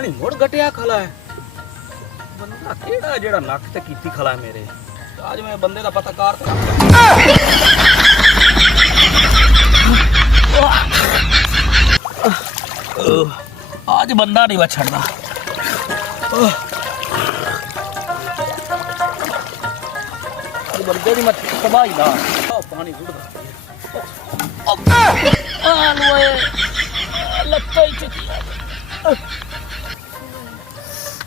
पानी मुड़ गटिया खला है बंदा केड़ा जेड़ा नक ते कीती खला है मेरे आज मैं बंदे दा पता कार आज बंदा नहीं छड़दा बंदे दी मत तबाही दा पानी गुड़दा लत्ता ही चुकी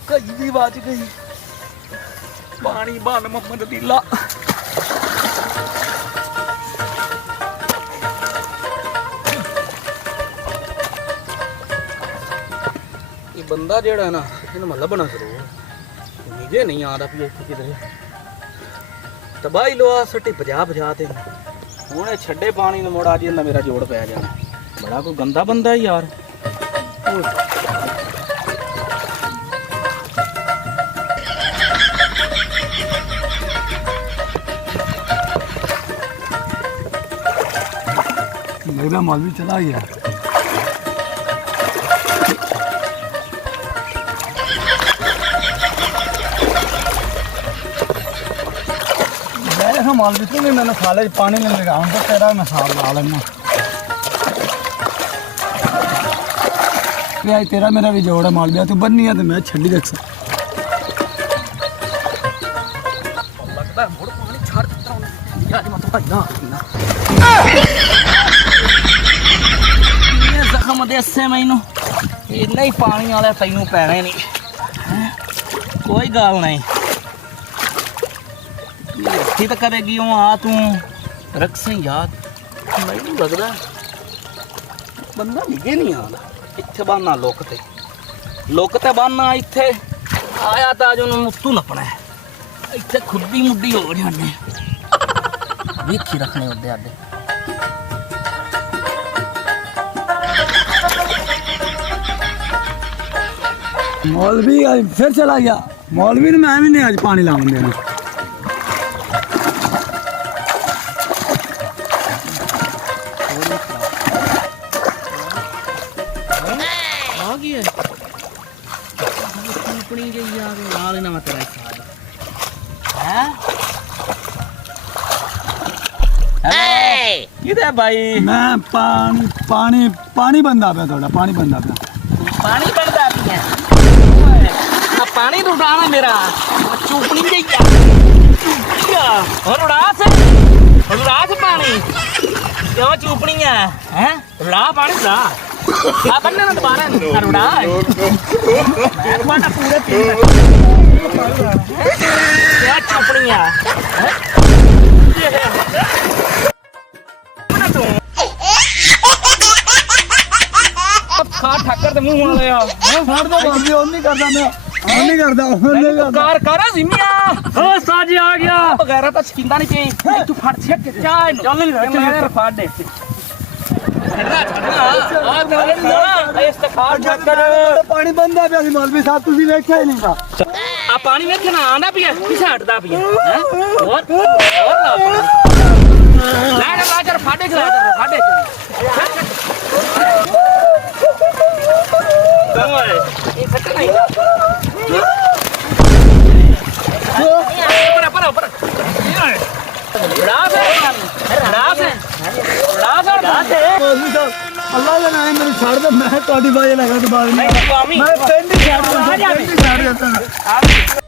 कजदी बाज गई पानी बन मोहम्मद दिला ये बंदा जेड़ा ना इन मैं लभना जरूर मुझे नहीं आता भी इतने किधर तबाही लोआ सट्टी भजा ते हूँ छे पानी ने मुड़ आज मेरा जोड़ पै जाना बड़ा कोई गंदा बंदा ही यार मेरा मौलवी चला गया मौलवी तू भी मैंने खाले पानी में लगा तो तेरा मैं साफ ला लेना आज तेरा मेरा भी जोड़ है मौलवी तू बननी है तो मैं छड़ी रख सकता लगता है मुड़ पानी छाड़ देता हूं यार मत भाई ना ये जख्म दे से मैनू इन्ना ही पानी वाला तैनू पैने नहीं कोई गल नहीं अच्छी तो करेगी आ तू रख से याद मैनू लगदा बंदा निगे नहीं आता इत्थे बाना लुक ते बाना इत्थे आया तो अज उन्होंने मुत्तू नपना है इत्थे खुदी मुड्डी हो जाने देखी रखने उदे आदे मौलवी आज फिर चला गया मौलवी ने मैं भी नहीं आज पानी लाने देना भाई मैं पानी पानी बंदा पे थोड़ा पानी बंदा पे पानी बनता पिया पानी तो उठाना मेरा चूपनी और उड़ास पानी क्यों चूपनी है उड़ा पानी उड़ा बनने ना दोबारा उड़ा पूरे क्या चूपनी ठक्कर ते मुंह वाले यार छाड़ दो मौलवी और नहीं करदा मैं नहीं करदा कार करा जिमिया ओ साजी आ गया वगैरह तो छकिंदा नहीं पे तू फट छक के चाय चल नहीं मेरे फाड़ दे छड़ना और इस ते खाड़ ठक्कर पानी बंदा पे मौलवी साहब तुसी देखा ही नहीं था आ पानी में ना आंदा पिया किसे हटदा पिया हैं और ला राजर फाड़े के फाड़े ये सच्चा नहीं पर अल्लाह का नाम मेरे छाड़ दे मैं तोड़ी बाजे लगा तो बाद में मैं पेंडी छाड़ देता